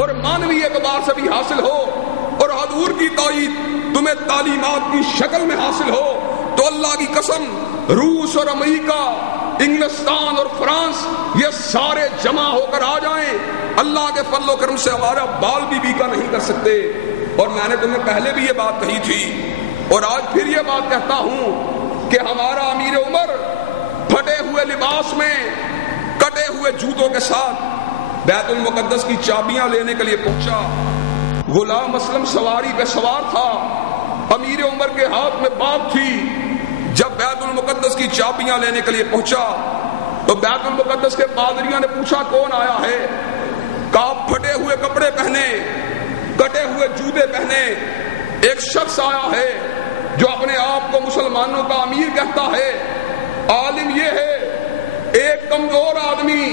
اور مانوی اعتبار سے بھی حاصل ہو اور حضور کی تائید تمہیں تعلیمات کی شکل میں حاصل ہو تو اللہ کی قسم روس اور امریکہ، انگلستان اور فرانس یہ سارے جمع ہو کر آ جائیں، اللہ کے فضل و کرم سے ہمارا بال بھی بیکا نہیں کر سکتے۔ اور میں نے تمہیں پہلے بھی یہ بات کہی تھی اور آج پھر یہ بات کہتا ہوں کہ ہمارا امیر عمر پھٹے ہوئے لباس میں کٹے ہوئے جوتوں کے ساتھ بیت المقدس کی چابیاں لینے کے لیے پہنچا۔ غلام اسلم سواری پہ سوار تھا، امیر عمر کے ہاتھ میں بات تھی۔ جب بیت المقدس کی چابیاں لینے کے لیے پہنچا تو بیت المقدس کے پادریوں نے پوچھا کون آیا ہے؟ کہا پھٹے ہوئے کپڑے پہنے، کٹے ہوئے جوتے پہنے ایک شخص آیا ہے جو اپنے آپ کو مسلمانوں کا امیر کہتا ہے۔ عالم یہ ہے ایک کمزور آدمی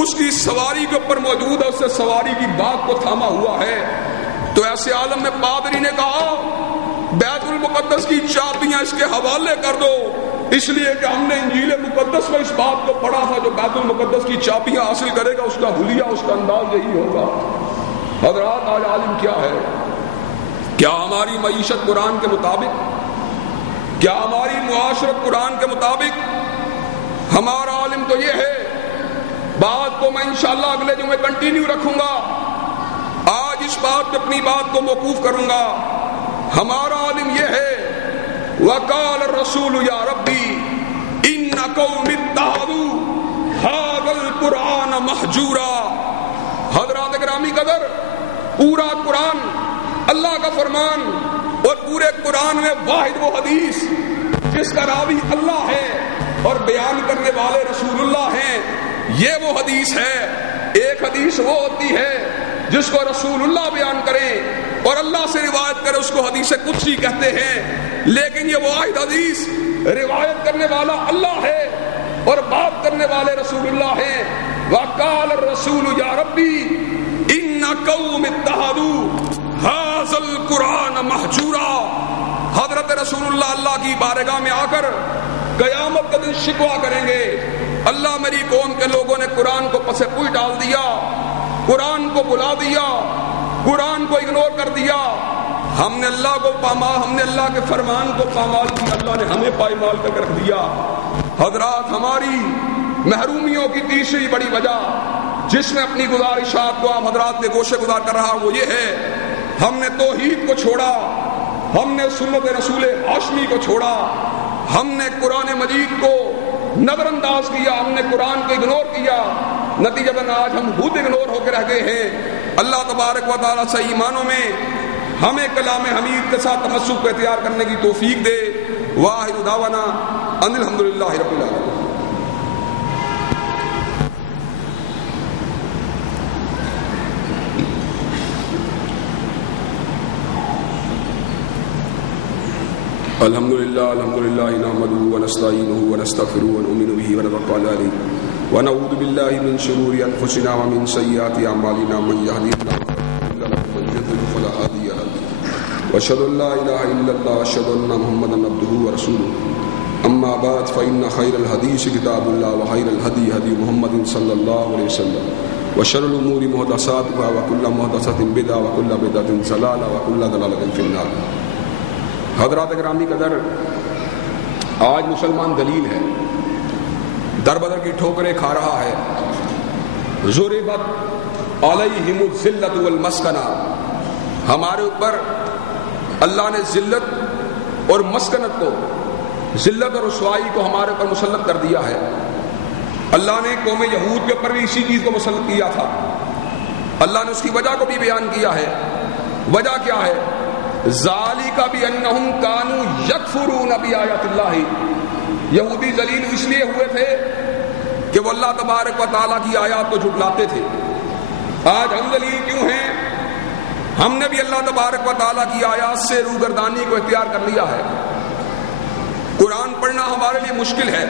اس کی سواری کے اوپر موجود ہے، اس سے سواری کی بات کو تھاما ہوا ہے۔ تو ایسے عالم میں پادری نے کہا بیت المقدس کی چابیاں اس کے حوالے کر دو، اس لیے کہ ہم نے انجیل مقدس میں اس بات کو پڑھا تھا جو بیت المقدس کی چابیاں حاصل کرے گا اس کا حلیہ، اس کا انداز یہی ہوگا۔ حضرات آج عالم کیا ہے؟ کیا ہماری معیشت قرآن کے مطابق؟ کیا ہماری معاشرت قرآن کے مطابق؟ ہمارا عالم تو یہ ہے، بات کو میں انشاءاللہ اگلے جمعے کنٹینیو رکھوں گا، آج اس بات پہ اپنی بات کو موقوف کروں گا۔ ہمارا عالم یہ ہے وقال الرسول یا ربی ان قوم اتخذوا هذا القرآن مہجورا۔ حضرات گرامی قدر، پورا قرآن اللہ کا فرمان اور پورے قرآن میں واحد وہ حدیث جس کا راوی اللہ ہے اور بیان کرنے والے رسول اللہ ہیں، یہ وہ حدیث ہے۔ ایک حدیث وہ ہوتی ہے جس کو رسول اللہ بیان کریں اور اللہ سے روایت کرے، اس کو حدیث قدسی کہتے ہیں، لیکن یہ واحد حدیث روایت کرنے والا اللہ ہے اور بات کرنے والے رسول اللہ ہیں۔ وقال الرسول یا ربی ان قوم اتخذوا هذا القرآن مہجورا۔ حضرت رسول اللہ کی بارگاہ میں آ کر قیامت کا دن شکوہ کریں گے، اللہ میری قوم کے لوگوں نے قرآن کو پس پوئی ڈال دیا، قرآن کو بلا دیا، قرآن کو اگنور کر دیا، ہم نے اللہ کو ہم نے اللہ کے فرمان کو پامال کیا، اللہ نے ہمیں پائمال کر رکھ دیا۔ حضرات ہماری محرومیوں کی تیسری بڑی وجہ جس میں اپنی گزارشات کو آپ حضرات کے گوشے گزار کر رہا وہ یہ ہے ہم نے توحید کو چھوڑا، ہم نے سنت رسول ہاشمی کو چھوڑا، ہم نے قرآن مجید کو نظر انداز کیا، ہم نے قرآن کو اگنور کیا، نتیجتاً آج ہم خود اگنور ہو کے رہ گئے ہیں۔ اللہ تبارک و تعالیٰ صحیح معنوں میں ہمیں کلام حمید کے ساتھ تمسک کو اختیار کرنے کی توفیق دے۔ واخر دعوانا ان الحمدللہ رب العالمین۔ الحمدللہ نحمده ونستعینه ونستغفره ونؤمن به ونتوکل علیہ ونعوذ باللہ من شرور انفسنا ومن سیئات اعمالنا من یهده الله فلا مضل له ومن یضلل فلا هادی له واشهد ان لا الہ الا اللہ واشهد ان محمدا عبده ورسوله اما بعد فان خیر الحدیث کتاب اللہ وخیر الهدی هدی محمد صلی اللہ علیہ وسلم وشر الامور محدثاتها وكل محدثة بدعة وكل بدعة ضلالة وكل ضلالة في النار۔ حضرات گرامی قدر، آج مسلمان دلیل ہے، در بدر کی ٹھوکریں کھا رہا ہے۔ ضربت علیہم الذلۃ والمسکنہ، ہمارے اوپر اللہ نے ذلت اور مسکنت کو، ذلت اور رسوائی کو ہمارے اوپر مسلط کر دیا ہے۔ اللہ نے قوم یہود کے اوپر بھی اسی چیز کو مسلط کیا تھا، اللہ نے اس کی وجہ کو بھی بیان کیا ہے۔ وجہ کیا ہے؟ ذالک بانہم کانوا یکفرون بآیات اللہ، یہودی ذلیل اس لیے ہوئے تھے کہ وہ اللہ تبارک و تعالیٰ کی آیات کو جھٹلاتے تھے۔ آج ہم ذلیل کیوں ہیں؟ ہم نے بھی اللہ تبارک و تعالیٰ کی آیات سے روگردانی کو اختیار کر لیا ہے۔ قرآن پڑھنا ہمارے لیے مشکل ہے،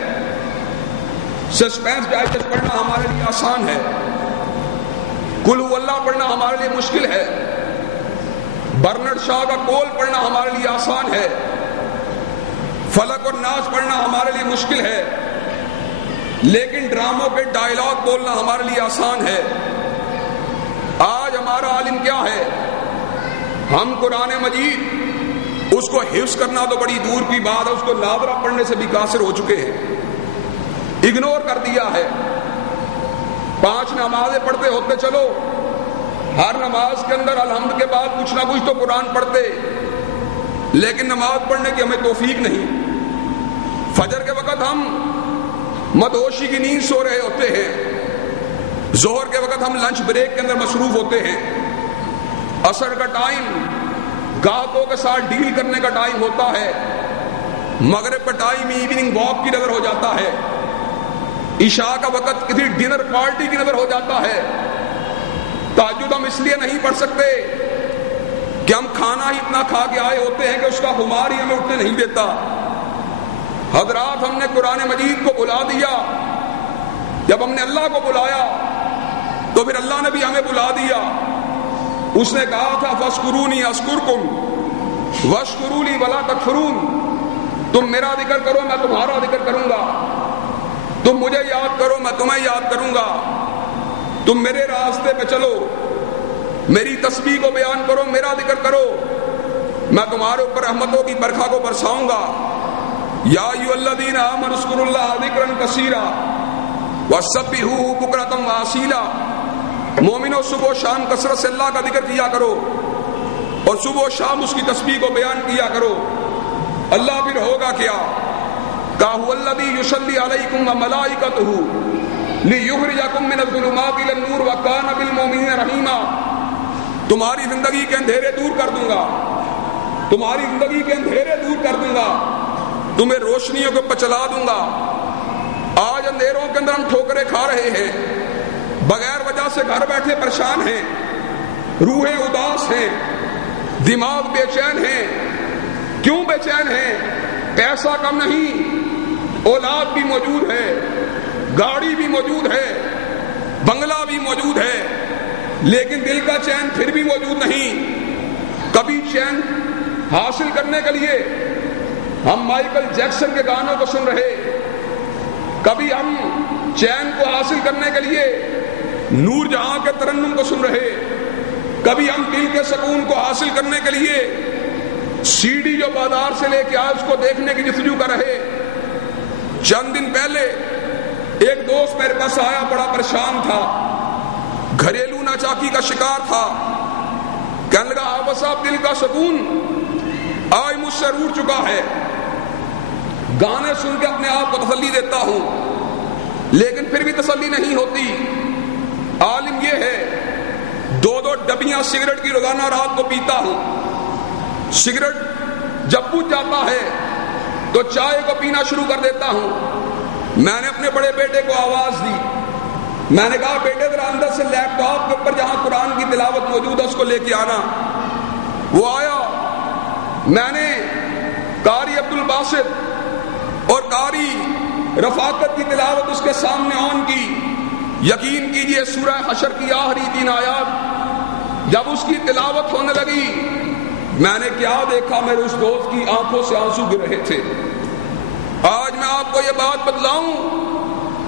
سسپینس ڈائجسٹ پڑھنا ہمارے لیے آسان ہے، قل هو اللہ پڑھنا ہمارے لیے مشکل ہے، برنرڈ شاہ کا قول پڑھنا ہمارے لیے آسان ہے، فلق اور ناس پڑھنا ہمارے لیے مشکل ہے، لیکن ڈراموں کے ڈائلاگ بولنا ہمارے لیے آسان ہے۔ آج ہمارے ہمارا عالم کیا ہے؟ ہم قرآن مجید اس کو حفظ کرنا تو بڑی دور کی بات ہے، اس کو نادرہ پڑھنے سے بھی قاصر ہو چکے ہیں، اگنور کر دیا ہے۔ 5 نمازیں پڑھتے ہوتے چلو، ہر نماز کے اندر الحمد کے بعد کچھ نہ کچھ تو قرآن پڑھتے، لیکن نماز پڑھنے کی ہمیں توفیق نہیں۔ فجر کے وقت ہم مدہوشی کی نیند سو رہے ہوتے ہیں، ظہر کے وقت ہم لنچ بریک کے اندر مصروف ہوتے ہیں، عصر کا ٹائم گاہکوں کے ساتھ ڈیل کرنے کا ٹائم ہوتا ہے، مغرب کا ٹائم ایوننگ واک کی نظر ہو جاتا ہے، عشاء کا وقت کسی ڈنر پارٹی کی نظر ہو جاتا ہے۔ تہجد ہم اس لیے نہیں پڑھ سکتے کہ ہم کھانا ہی اتنا کھا کے آئے ہوتے ہیں کہ اس کا خمار ہی ہمیں اٹھنے نہیں دیتا۔ حضرات، ہم نے قرآن مجید کو بلا دیا، جب ہم نے اللہ کو بلایا تو پھر اللہ نے بھی ہمیں بلا دیا۔ اس نے کہا تھا فَاذْكُرُونِي أَذْكُرْكُمْ وَاشْكُرُوا لِي وَلَا تَكْفُرُونَ، تم میرا ذکر کرو میں تمہارا ذکر کروں گا، تم مجھے یاد کرو میں تمہیں یاد کروں گا، تم میرے راستے پہ چلو، میری تسبیح کو بیان کرو، میرا ذکر کرو، میں تمہارے اوپر رحمتوں کی برکھا کو برساؤں گا۔ یا ایھا الذین آمنوا اذکروا اللہ ذکرا کثیرا وسبحوہ بکرۃ واسیلا، مومنوں صبح و شام کثرت سے اللہ کا ذکر کیا کرو اور صبح و شام اس کی تسبیح کو بیان کیا کرو۔ اللہ پھر ہوگا کیا؟ کہ الذی یصلی علیکم وملائکتہ لیخرجکم من الظلمات الی النور وکان بالمؤمنین رحیما، تمہاری زندگی کے اندھیرے دور کر دوں گا، تمہاری زندگی کے اندھیرے دور کر دوں گا، تمہیں روشنیوں کے اوپر چلا دوں گا۔ آج اندھیروں کے اندر ہم ٹھوکریں کھا رہے ہیں، بغیر وجہ سے گھر بیٹھے پریشان ہیں، روحیں اداس ہیں، دماغ بے چین ہیں۔ کیوں بے چین ہیں؟ پیسہ کم نہیں، اولاد بھی موجود ہے، گاڑی بھی موجود ہے، بنگلہ بھی موجود ہے، لیکن دل کا چین پھر بھی موجود نہیں۔ کبھی چین حاصل کرنے کے لیے ہم مائیکل جیکسن کے گانوں کو سن رہے، کبھی ہم چین کو حاصل کرنے کے لیے نور جہاں کے ترنم کو سن رہے، کبھی ہم دل کے سکون کو حاصل کرنے کے لیے سی ڈی جو بازار سے لے کے آئے اس کو دیکھنے کی جستجو کر رہے۔ چند دن پہلے ایک دوست میرے پاس آیا، بڑا پریشان تھا، گھریلو ناچاکی کا شکار تھا، کہنے لگا آبا صاحب دل کا سکون آج مجھ سے روٹ چکا ہے، گانے سن کے اپنے آپ کو تسلی دیتا ہوں لیکن پھر بھی تسلی نہیں ہوتی۔ عالم یہ ہے 2 ڈبیاں سگریٹ کی روزانہ رات کو پیتا ہوں، سگریٹ جب بجھ جاتا ہے تو چائے کو پینا شروع کر دیتا ہوں۔ میں نے اپنے بڑے بیٹے کو آواز دی، میں نے کہا بیٹے ذرا اندر سے لیپ ٹاپ کے اوپر جہاں قرآن کی تلاوت موجود ہے اس کو لے کے آنا۔ وہ آیا، میں نے قاری عبد الباسط اور قاری رفاقت کی تلاوت اس کے سامنے آن کی۔ یقین کیجئے سورہ حشر کی آخری 3 آیات جب اس کی تلاوت ہونے لگی، میں نے کیا دیکھا، میرے اس دوست کی آنکھوں سے آنسو گر رہے تھے۔ آج میں آپ کو یہ بات بتلاؤں،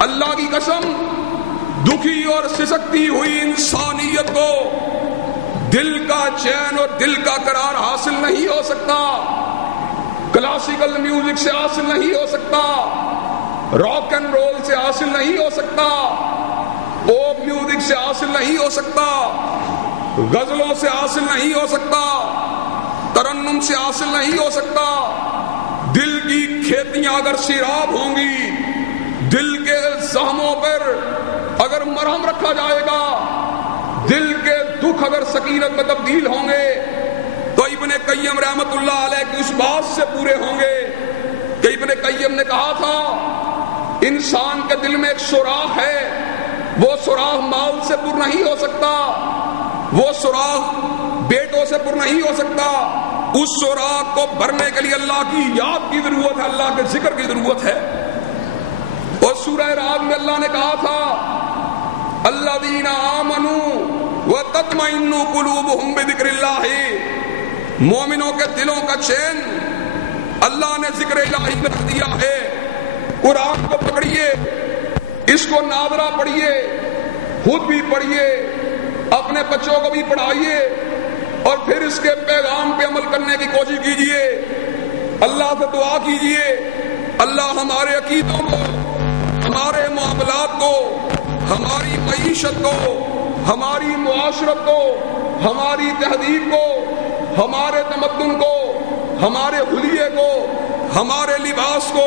اللہ کی قسم، دکھی اور سسکتی ہوئی انسانیت کو دل کا چین اور دل کا قرار حاصل نہیں ہو سکتا، کلاسیکل میوزک سے حاصل نہیں ہو سکتا، راک اینڈ رول سے حاصل نہیں ہو سکتا، پوپ میوزک سے حاصل نہیں ہو سکتا، غزلوں سے حاصل نہیں ہو سکتا، ترنم سے حاصل نہیں ہو سکتا۔ دل کی کھیتیاں اگر سیراب ہوں گی، دل کے زخموں پر اگر مرہم رکھا جائے گا، دل کے دکھ اگر سکینت میں تبدیل ہوں گے تو ابن قیم رحمت اللہ علیہ کی اس بات سے پورے ہوں گے کہ ابن قیم نے کہا تھا انسان کے دل میں ایک سوراخ ہے، وہ سوراخ مال سے پر نہیں ہو سکتا، وہ سوراخ بیٹوں سے پر نہیں ہو سکتا، اس سوراخ کو بھرنے کے لیے اللہ کی یاد کی ضرورت ہے، اللہ کے ذکر کی ضرورت ہے۔ اور سورہ رعد میں اللہ نے کہا تھا الذین آمنوا وتطمئن قلوبهم بذکر اللہ، مومنوں کے دلوں کا چین اللہ نے ذکر الہی میں رکھ دیا ہے۔ قرآن کو پکڑیے، اس کو ناظرہ پڑھیے، خود بھی پڑھیے، اپنے بچوں کو بھی پڑھائیے اور پھر اس کے پیغام پہ عمل کرنے کی کوشش کیجیے. اللہ سے دعا کیجیے اللہ ہمارے عقیدوں کو، ہمارے معاملات کو، ہماری معیشت کو، ہماری معاشرت کو، ہماری تہذیب کو، ہمارے تمدن کو، ہمارے حلیے کو، ہمارے لباس کو،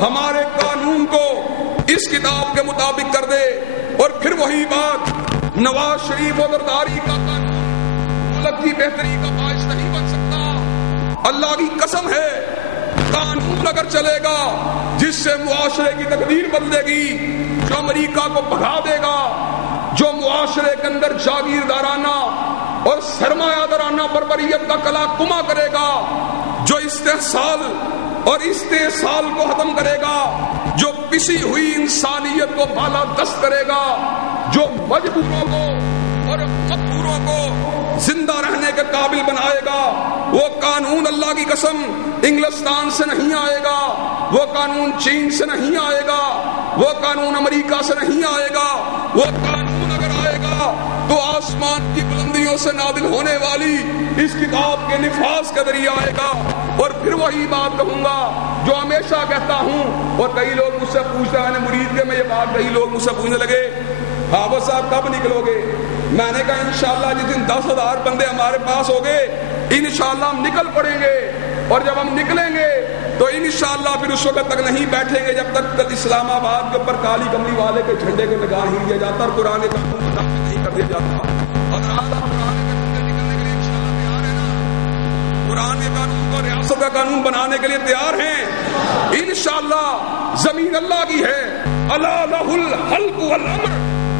ہمارے قانون کو اس کتاب کے مطابق کر دے. اور پھر وہی بات، نواز شریف و زرداری کا قانون ملک کی بہتری کا باعث نہیں بن سکتا. اللہ کی قسم ہے قانون اگر چلے گا جس سے معاشرے کی تقدیر بدلے گی، جو امریکہ کو بھگا دے گا، جو معاشرے کے اندر جاگیردارانہ اور سرمایہ دارانہ بربریت کا کلا کما کرے گا، جو استحصال اور استحصال کو ختم کرے گا، جو پسی ہوئی انسانیت کو بالا دست کرے گا، جو مجبوروں کو اور مقبوروں کو زندہ رہنے کے قابل بنائے گا، وہ قانون اللہ کی قسم انگلستان سے نہیں آئے گا، وہ قانون چین سے نہیں آئے گا، وہ قانون امریکہ سے نہیں آئے گا. وہ قانون اگر آئے گا تو آسمان کی بلندیوں سے نازل ہونے والی اس کتاب کے نفاذ کا ذریعہ آئے گا. اور پھر وہی بات کہوں گا جو ہمیشہ کہتا ہوں، اور کئی لوگ مجھ سے پوچھتے ہیں مرید کے میں یہ بات، کئی لوگ مجھ سے پوچھنے لگے حافظ صاحب کب نکلو گے؟ میں نے کہا انشاءاللہ جس دن 10,000 بندے ہمارے پاس ہو گئے انشاءاللہ ہم نکل پڑیں گے. اور جب ہم نکلیں گے تو انشاءاللہ پھر اس وقت تک نہیں بیٹھیں گے جب تک اسلام آباد کے اوپر کالی کملی والے کے جھنڈے کو لگا ہی دیا جاتا اور قرآن قانون کو نافذ نہیں کر دیا جاتا. حضرات آپ قرآن کے جھنڈے نکلنے کے لیے انشاءاللہ تیار ہیں نا؟ قرآن کے قانون کو ریاست کا قانون بنانے کے لیے تیار ہیں انشاءاللہ. زمین اللہ کی ہے، الا لہ الخلق والامر،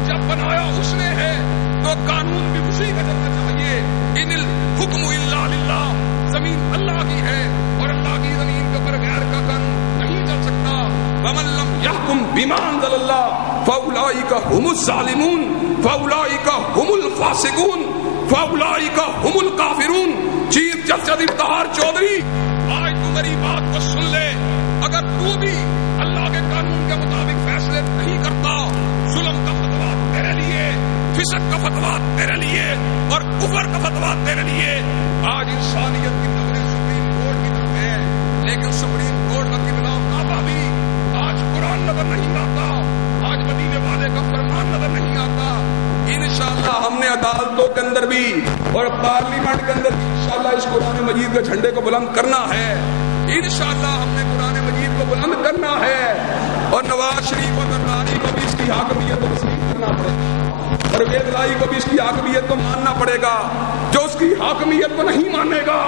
جب بنایا اس نے ہے تو قانون بھی اسی کا چلنا چاہیے. ان الحکم الا للہ، زمین اللہ کی ہے اور اللہ کی زمین کے اوپر غیر کا قانون نہیں چل سکتا. ومن لم يحكم بما انزل الله فاولئک هم الظالمون فاولئک هم الفاسقون فاولئک هم الکافرون. چیف جسٹس افتخار چودھری آج تو میری بات کو سن لے، اگر تو بھی اللہ کے قانون کے مطابق فیصلے نہیں کرتا، ظلم کا فتویٰ تیرے لیے، فسق کا فتویٰ تیرے لیے اور کفر کا فتویٰ تیرے لیے. آج انسانیت کی نظریں سپریم کورٹ کی طرف ہے، لیکن سپریم کورٹ کا قبلہ کعبہ بھی آج قرآن نظر نہیں آتا، آج مدینے والے کا فرمان نظر نہیں آتا. انشاءاللہ ہم نے عدالتوں کے اندر بھی اور پارلیمنٹ کے اندر بھی انشاءاللہ اس قرآن مجید کے جھنڈے کو بلند کرنا ہے. انشاءاللہ ہم نے قرآن مجید کو بلند کرنا ہے اور نواز شریف اور زرداری کو بھی اس کی حاکمیت کو تسلیم کرنا پڑے گا، پرویز لائی کو بھی اس کی حاکمیت کو ماننا پڑے گا. جو اس کی حاکمیت کو نہیں مانے گا،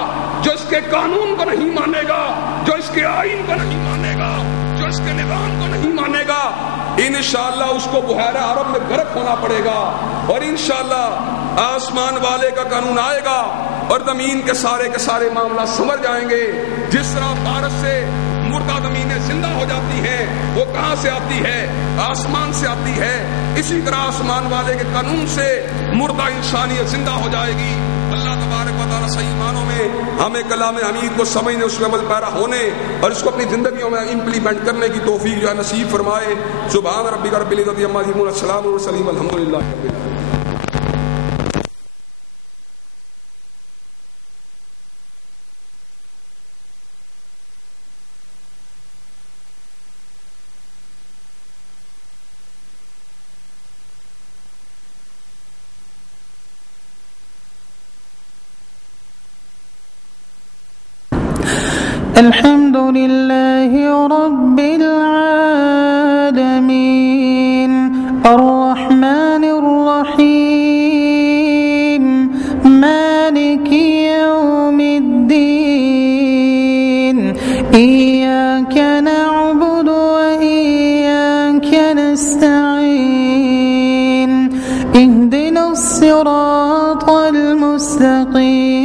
جو اس کے قانون کو نہیں مانے گا، جو اس کے آئین کو نہیں مانے گا، جو اس کے نظام کو نہیں مانے گا، انشاءاللہ اس کو بحیرہ عرب میں غرق ہونا پڑے گا. اور انشاءاللہ آسمان والے کا قانون آئے گا اور زمین کے سارے معاملات سمجھ جائیں گے. جس طرح بارش سے مردہ زمینیں زندہ ہو جاتی ہیں، وہ کہاں سے آتی ہے؟ آسمان سے آتی ہے. اسی طرح آسمان والے کے قانون سے مردہ انسانیت زندہ ہو جائے گی. اللہ تبارک و تعالیٰ صحیح معنوں میں ہمیں کلام حمید کو سمجھنے، اس میں عمل پیرا ہونے اور اس کو اپنی زندگیوں میں امپلیمنٹ کرنے کی توفیق جو ہے نصیب فرمائے. سبحان ربک رب العزت عما یصفون، السلام علی المرسلین، الحمدللہ رب العالمین. الحمد لله رب العالمين الرحمن الرحيم مالك يوم الدين إياك نعبد وإياك نستعين اهدنا الصراط المستقيم